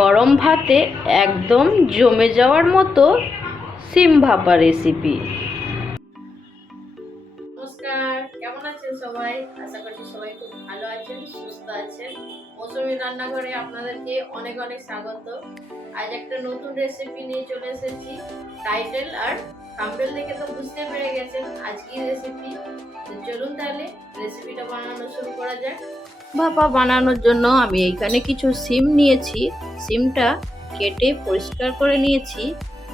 গরম ভাতে একদম জমে যাওয়ার মতো সিম ভাপা রেসিপি নমস্কার, কেমন আছেন সবাই? আশা সবাই খুব ভালো আছেন, সুস্থ আছেন। রান্নাঘরে আপনাদেরকে অনেক অনেক স্বাগত। আজ একটা নতুন রেসিপি নিয়ে চলে এসেছি। টাইটেল আর দেখে তো পেরে গেছেন আজকে রেসিপি চলুন তাহলে রেসিপিটা বানানো শুরু করা যাক। ভাপা বানানোর জন্য আমি এইখানে কিছু সিম নিয়েছি। সিমটা কেটে পরিষ্কার করে নিয়েছি।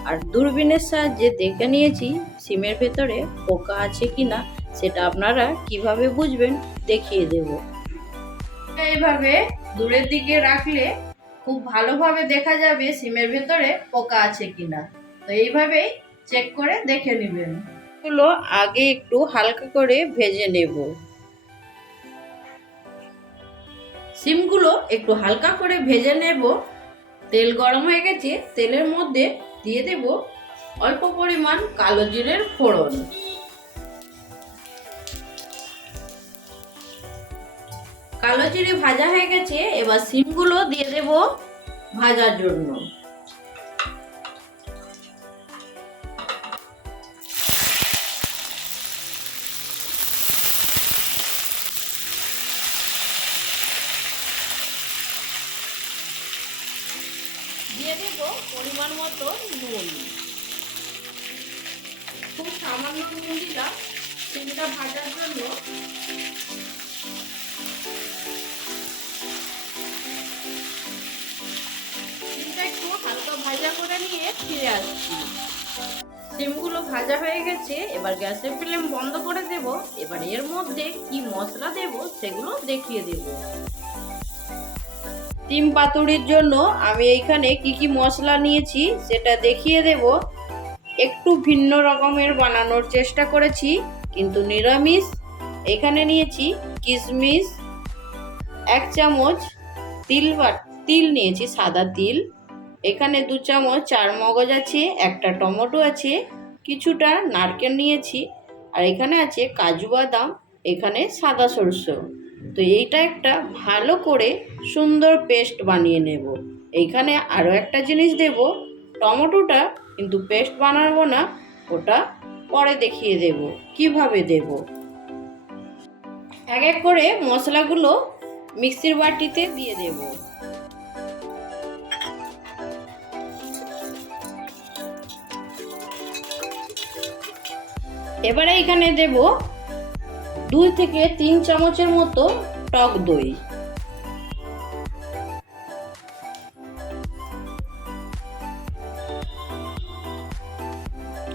আর দূরবীনের সাহায্যে দেখে নিয়েছি সিমের ভেতরে পোকা আছে কি না সেটা আপনারা কীভাবে বুঝবেন দেখিয়ে দেব। এইভাবে দূরের দিকে রাখলে খুব ভালোভাবে দেখা যাবে সিমের ভেতরে পোকা আছে কি না তো এইভাবেই চেক করে দেখে নেবেন। এগুলো আগে একটু হালকা করে ভেজে নেব। সিমগুলো একটু হালকা করে ভেজে নেব। তেল গরম হয়ে গেছে, তেলের মধ্যে দিয়ে দেব অল্প পরিমাণ কালো জিরের ফোড়ন। কালো জিরে ভাজা হয়ে গেছে, এবার সিমগুলো দিয়ে দেব ভাজার জন্য। পরিমাণ মতো নুন। খুব সামান্য নুন দিলাম। সিমটা ভাজার জন্য। সিমটা একটু হালকা ভাজা করে নিয়ে ফিরে আসছি। সিমগুলো ভাজা হয়ে গেছে। এবার গ্যাসের ফ্লেম বন্ধ করে দেব। এবার এর মধ্যে কি মশলা দেব সেগুলো দেখিয়ে দেব। ডিম পাতুরির জন্য আমি এইখানে কি কি মশলা নিয়েছি সেটা দেখিয়ে দেব। একটু ভিন্ন রকমের বানানোর চেষ্টা করেছি, কিন্তু নিরামিষ। এখানে নিয়েছি কিশমিশ এক চামচ তিল বা তিল নিয়েছি, সাদা তিল। এখানে দু চামচ চার মগজ আছে, একটা টমেটো আছে, কিছুটা নারকেল নিয়েছি। আর এখানে আছে কাজু বাদাম, এখানে সাদা সরষে। তো এইটা একটা ভালো করে সুন্দর পেস্ট বানিয়ে নেব। এইখানে আরও একটা জিনিস দেব, টমেটোটা কিন্তু পেস্ট বানাবো না, ওটা পরে দেখিয়ে দেব, কীভাবে দেব। এক এক করে মশলাগুলো মিক্সির বাটিতে দিয়ে দেব। এবারে এখানে দেব দুই থেকে তিন চামচের মতো টক দই।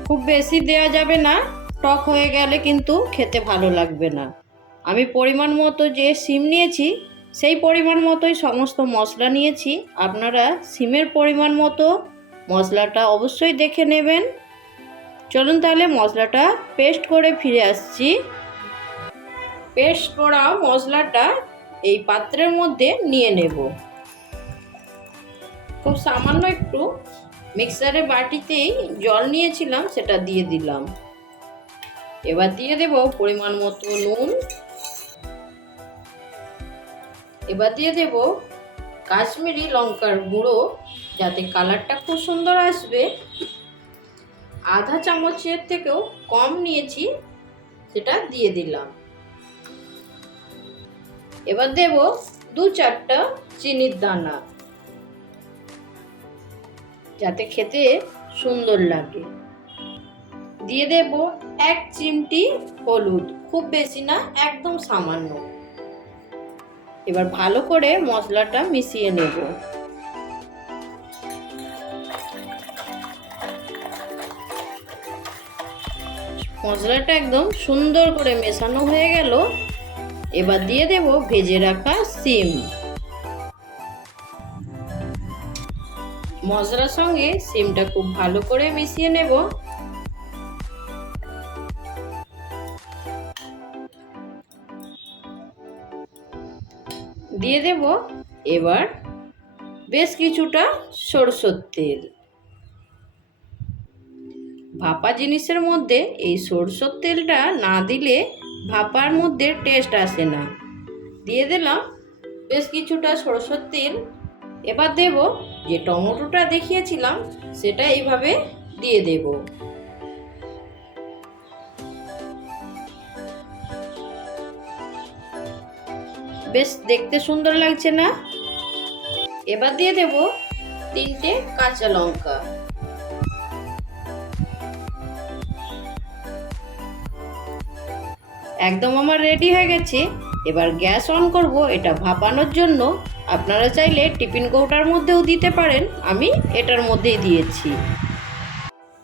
খুব বেশি দেওয়া যাবে না, টক হয়ে গেলে কিন্তু খেতে ভালো লাগবে না। আমি পরিমাণ মতো যে সিম নিয়েছি, সেই পরিমাণ মতোই সমস্ত মশলা নিয়েছি। আপনারা সিমের পরিমাণ মতো মশলাটা অবশ্যই দেখে নেবেন। চলুন তাহলে মশলাটা পেস্ট করে ফিরে আসছি। পেস্ট করা মশলাটা এই পাত্রের মধ্যে নিয়ে নেব। খুব সামান্য একটু মিক্সারের বাটিতেই জল নিয়েছিলাম, সেটা দিয়ে দিলাম। এবার দিয়ে দেব পরিমাণ মতো নুন। এবার দিয়ে দেব কাশ্মীরি লঙ্কার গুঁড়ো, যাতে কালারটা খুব সুন্দর আসবে। আধা চামচের থেকেও কম নিয়েছি, সেটা দিয়ে দিলাম। এবার দেব দু চারটা চিনির দানা। যাতে খেতে সুন্দর লাগে। দিয়ে দেব এক চিমটি হলুদ, খুব বেশি না, একদম সামান্য। এবার ভালো করে মশলাটা মিশিয়ে নেব। মশলাটা একদম সুন্দর করে মেশানো হয়ে গেল। এবার দিয়ে দেব ভেজে রাখা সিম। মশলার সঙ্গে সিমটা খুব ভালো করে মিশিয়ে নেব। দিয়ে দেব এবার বেশ কিছুটা সরষের তেল। ভাপা জিনিসের মধ্যে এই সরষের তেলটা না দিলে ভাপার মধ্যে টেস্ট আসে না। দিয়ে দিলাম বেশ কিছুটা সরষের তেল। এবার দেব যে টমেটোটা দেখিয়েছিলাম, সেটা এইভাবে দিয়ে দেব। বেশ দেখতে সুন্দর লাগছে না? এবার দিয়ে দেব তিনটে কাঁচা লঙ্কা। একদম আমার রেডি হয়ে গেছে। এবার গ্যাস অন করব, এটা ভাপানোর জন্য। আপনারা চাইলে টিফিন কৌটার মধ্যেও দিতে পারেন, আমি এটার মধ্যেই দিয়েছি।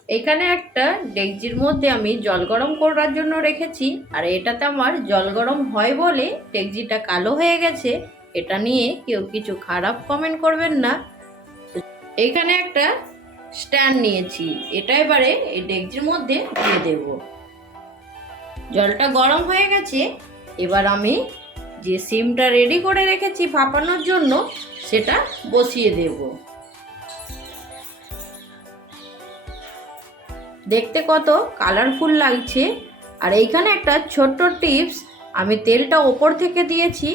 এখানে একটা ডেকচির মধ্যে আমি জল গরম করার জন্য রেখেছি, আর এটাতে আমার জল গরম হয় বলে ডেকচিটা কালো হয়ে গেছে। এটা নিয়ে কেউ কিছু খারাপ কমেন্ট করবেন না। এখানে একটা স্ট্যান্ড নিয়েছি, এটা এবারে এই ডেকচির মধ্যে দিয়ে দেব। জলটা গরম হয়ে গেছে, এবার আমি যে সিমটা রেডি করে রেখেছি ফাঁপানোর জন্য, সেটা বসিয়ে দেব। দেখতে কত কালারফুল লাগছে। আর এইখানে একটা ছোট্ট টিপস আমি তেলটা ওপর থেকে দিয়েছি,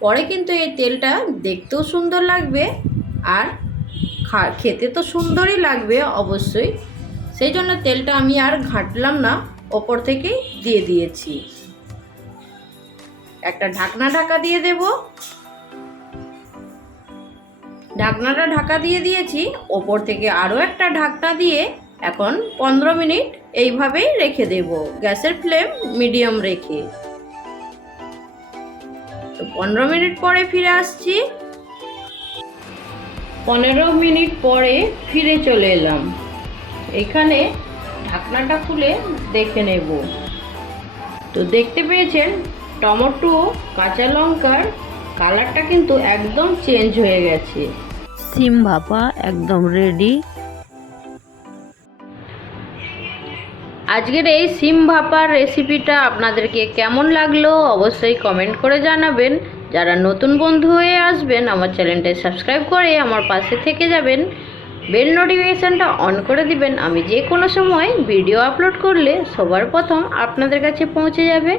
পরে কিন্তু এই তেলটা দেখতেও সুন্দর লাগবে, আর খা, খেতে তো সুন্দরই লাগবে অবশ্যই। সেই জন্য তেলটা আমি আর ঘাটলাম না। ওপর থেকেই দিয়ে দিয়েছি। একটা ঢাকনা ঢাকা দিয়ে দেব। ঢাকনাটা ঢাকা দিয়ে দিয়েছি। ওপর থেকে আরও একটা ঢাকনা দিয়ে এখন পনেরো মিনিট এইভাবেই রেখে দেব। গ্যাসের ফ্লেম মিডিয়াম রেখে। তো পনেরো মিনিট পরে ফিরে আসছি। পনেরো মিনিট পরে ফিরে চলে এলাম। এখানে ঢাকনাটা খুলে দেখে নেব। তো দেখতে পেয়েছেন টমেটো কাঁচা লঙ্কার কালারটা কিন্তু একদম চেঞ্জ হয়ে গেছে। সিম ভাপা একদম রেডি আজকের এই সিম ভাপার রেসিপিটা আপনাদেরকে কেমন লাগল অবশ্যই কমেন্ট করে জানাবেন। যারা নতুন বন্ধু হয়ে আসবেন আমার চ্যানেলটা সাবস্ক্রাইব করে আমার পাশে থেকে যাবেন। বেল নোটিফিকেশানটা অন করে দিবেন। আমি যে কোনো সময় ভিডিও আপলোড করলে সবার প্রথম আপনাদের কাছে পৌঁছে যাবে।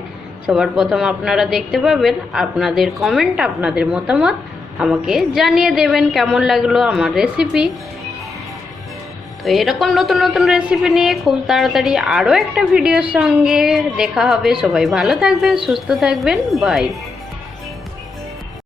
সবার প্রথম আপনারা দেখতে পাবেন আপনাদের কমেন্ট আপনাদের মতামত আমাকে জানিয়ে দেবেন কেমন লাগল আমার রেসিপি তো এরকম নতুন নতুন রেসিপি নিয়ে খুব তাড়াতাড়ি আরও একটা ভিডিওর সঙ্গে দেখা হবে। সবাই ভালো থাকবেন, সুস্থ থাকবেন। বাই